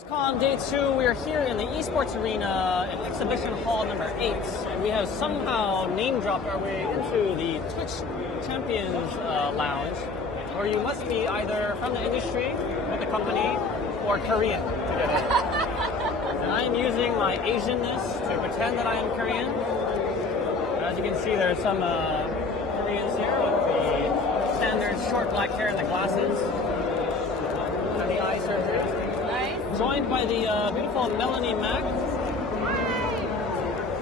Gamescom Day 2, we are here in the eSports Arena in Exhibition Hall number 8. And we have somehow name-dropped our way into the Twitch Champions Lounge, where you must be either from the industry, with the company, or Korean to get in. And I am using my Asianness to pretend that I am Korean. As you can see, there's some Koreans here with the standard short black hair and the glasses, and the eye surgery. Joined by the beautiful Melonie Mac. Hi!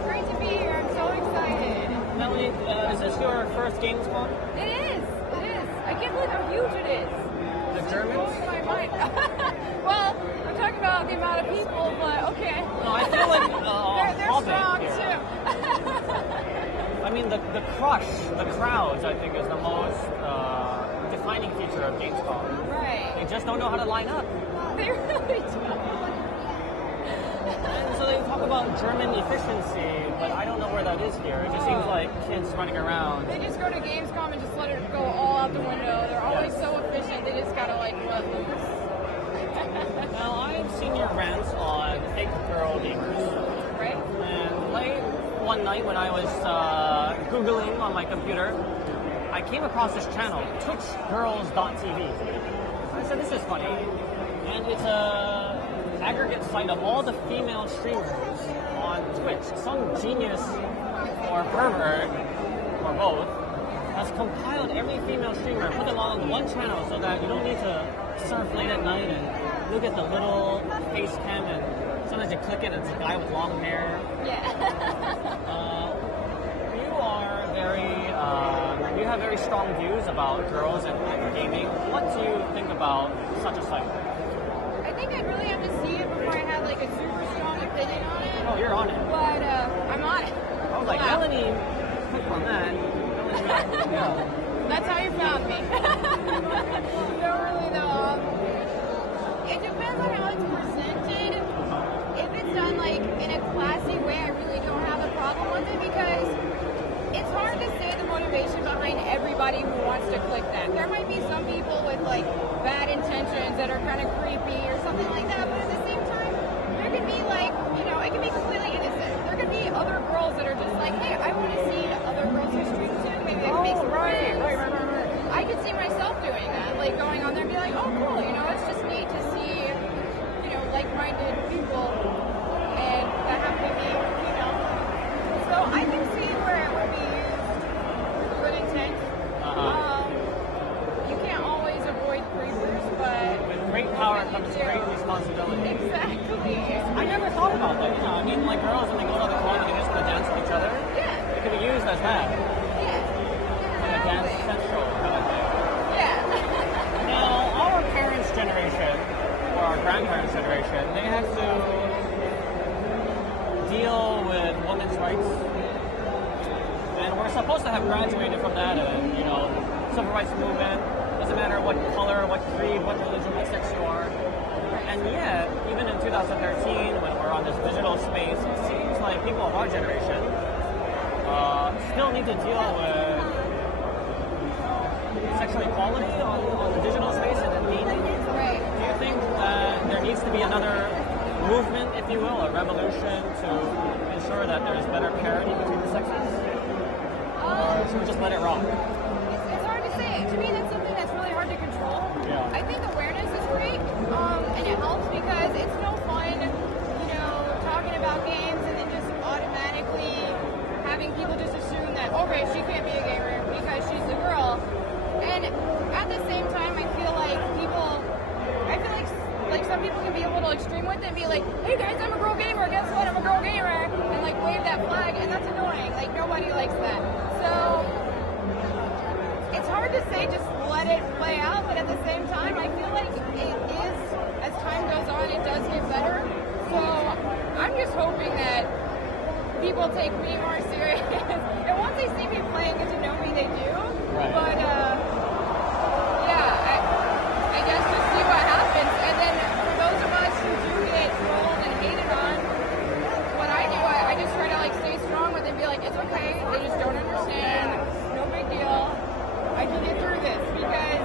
Great to be here. I'm so excited. Melonie, is this your first Gamescom? It is. It is. I can't believe how huge it is. The Germans? It's blowing my mind. Well, I'm talking about the amount of people, but okay. No, I feel like they're strong here. too. I mean, the crush, the crowds, I think, is the most defining feature of Gamescom. Right. They just don't know how to line up. They really do. And so they talk about German efficiency, but I don't know where that is here. It just seems like kids running around. They just go to Gamescom and just let it go all out the window. They're always so efficient, they just gotta like let loose. Now, I've seen your rants on fake girl gamers. Right? And late one night when I was Googling on my computer, I came across this channel, twitchgirls.tv. I said, this is funny. And it's a aggregate site of all the female streamers on Twitch. Some genius or pervert, or both, has compiled every female streamer and put them all on one channel so that you don't need to surf late at night and look at the little face cam and sometimes you click it and it's a guy with long hair. Yeah. You are you have very strong views about girls and gaming. What do you think about such a site? I think I'd really have to see it before I had like a super strong opinion on it. Oh, you're on it. But I'm on it. I was like, Melonie, click on that. Yeah. That's how you found me. Don't really know. It depends on how it's presented. If it's done like in a classy way, I really don't have a problem with it because it's hard to say the motivation behind everybody who wants to click that. There might be some people with like bad intentions that are kind of creepy or something like that, but at the same time, there could be like, it can be completely innocent. There could be other girls that are just like, hey, I want to see other girls who stream too. Maybe they can make some friends. Right. I could see myself doing that, like going on there and be like, oh, cool, it's just neat to see, like-minded people and that happen to be, So I can see where it would be used with good intent. You can't always avoid creepers, but with great power comes great responsibility. Exactly. I never thought about that. I mean, like girls when they go to the club and they just want to dance with each other. Yeah. It can be used as that. Yeah. Like a dance central kind of thing. Yeah. Now, our parents' generation, or our grandparents' generation, they have to deal with women's rights. And we're supposed to have graduated from that and, civil rights movement. Doesn't matter what color, what creed, what religion, what sex you are. And yet, even in 2013, when we're on this digital space, it seems like people of our generation still need to deal with sexual equality on the digital space and in gaming. Right. Do you think that there needs to be another movement, if you will, a revolution to ensure that there's better parity between the sexes? Or should we just let it rock? It's hard to say. To me, that's something that's really hard to control. Yeah. I think awareness is great, and it helps because it's no fun, talking about games and then just automatically having people just assume that, okay, she can't be a gamer because she's a girl. And at the same time, I feel like some people can be a little extreme with it and be like, hey guys, I'm a girl gamer, guess what, I'm a girl gamer, and like wave that flag, and that's annoying. Like nobody likes that. So it's hard to say just let it play out, but at the same time, I feel like it is, as time goes on, it does get better. So I'm just hoping that people take me more serious. And once they see me playing, get to know me, they do. Right. But I guess just see what happens. And then for those of us who do get trolled and hated on, what I do, I just try to stay strong with it and be like, it's okay. They just don't understand. No big deal. I can get through this because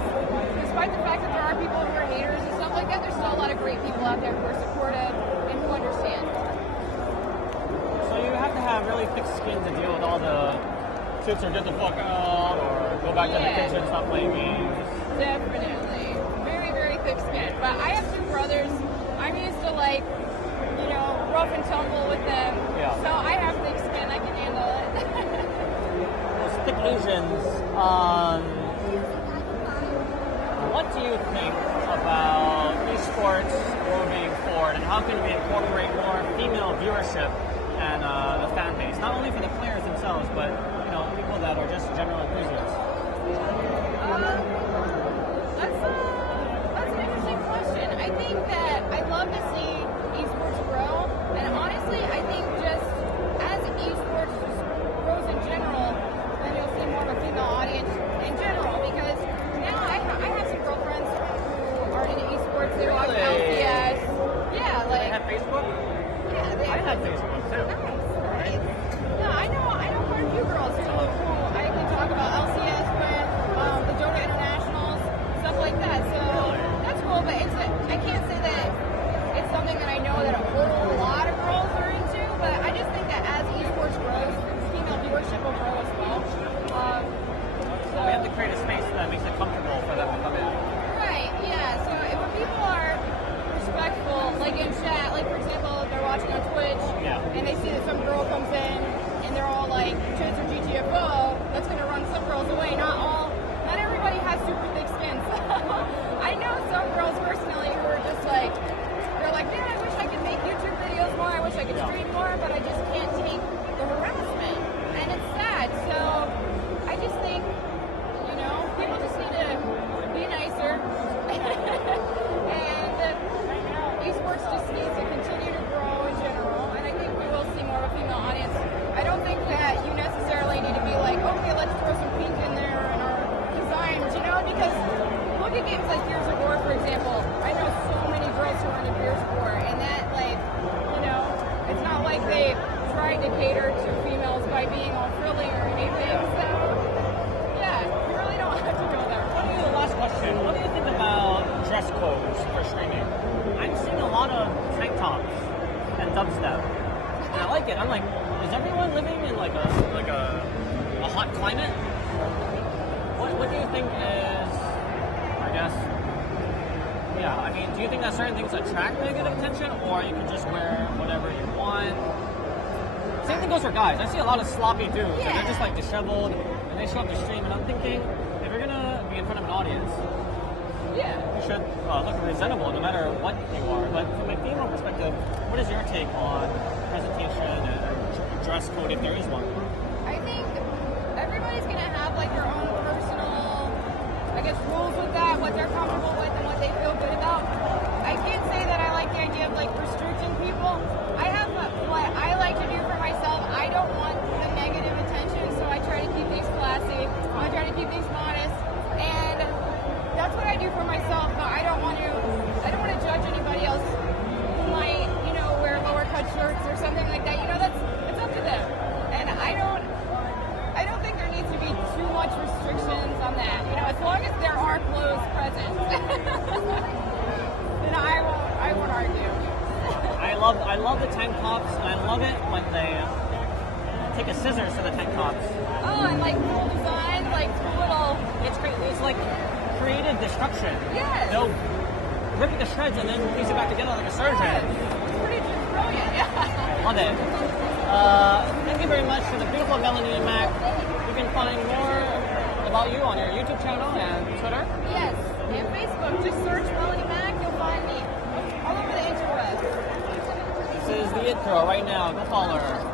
despite the fact that there are people who are haters and stuff like that, there's still a lot of great people out there who are supportive skin to deal with all the kids or get the fuck out or go back to the kitchen, stop playing games. Definitely. Very, very thick skin. But I have two brothers. I'm used to like, you know, rough and tumble with them. Yeah. So I have thick skin. I can handle it. Those thick Asians, what do you think about eSports moving forward, and how can we incorporate more female viewership and the fan base, not only for the players themselves, but you know, people that are just general enthusiasts? That's an interesting question. I think that I'd love to see esports grow, and honestly, I think just as esports just grows in general, then you'll see more of a female audience in general. Because now I have some girlfriends who are into esports. They watch LCS. Yeah, like They have Facebook? yeah, they I have Facebook too. Nice. Yeah, I know quite a few girls who I can talk about LCS with, the Dota Internationals, stuff like that. So that's cool, but I can't say that it's something that I know that a whole lot of girls are into, but I just think that as esports grows, female viewership will grow as well. So We have to create a space that makes it comfortable for them to come in. right, yeah. So if when people are respectful, like in chat, like for example, if they're watching on Twitch, and they see that some girl comes in and they're all like chits or GTFO, that's gonna run some girls away. Not everybody has super thick skin. So I know some girls personally who are just like, they're like, man, I wish I could make YouTube videos more, I wish I could stream more, but I just can't take the harassment. And it's sad. So I just think, you know, people just need to be nicer. And esports just needs to continue to grow in general, and I think we will see more of a female audience. I don't think that you necessarily need to be like, okay, let's throw some pink in there in our designs, you know, because look at games like Gears of War, for example. I know so many girls who are into Gears of War, and that, like, you know, it's not like they tried to cater to females by being all frilly or anything, so, yeah, you really don't have to go there. Last question. What do you think about dress codes for streaming? I'm seeing a lot of tank tops and dubstep, and I like it. I'm like, is everyone living in like a hot climate? What do you think is, I guess, yeah, I mean, do you think that certain things attract negative attention, or you can just wear whatever you want? Same thing goes for guys. I see a lot of sloppy dudes, and they're just like disheveled, and they show up to stream, and I'm thinking, if you're gonna be in front of an audience, you should look presentable no matter what you are. But from a female perspective, what is your take on presentation and dress code, if there is one? I think everybody's gonna have like their own personal, I guess, rules with that, what they're comfortable with and what they feel good about. I can't say that I like the idea of like restricting people. I have what I like to do for myself. I don't want the negative attention, so I try to keep these classy. I try to keep these modest, and that's what I do for myself. But I don't want to judge anybody else who might, you know, wear lower cut shirts or something like that. You know, it's up to them. And I don't think there needs to be too much restrictions on that. You know, as long as there are clothes present, then I won't argue. I love the tank tops, and I love it when they take a scissors to the tank tops. Oh, and like cool designs, like little. It's great. It's like creative destruction. Yes. They'll rip it to shreds and then piece it back together like a surgeon. Yes. It's pretty brilliant. Yeah. Love it. Thank you very much for the beautiful Melonie Mac. You can find more about you on your YouTube channel and Twitter. Yes, and Facebook. Just search Melonie Mac. You'll find me all over the interwebs. This is the It Girl right now. Go follow her.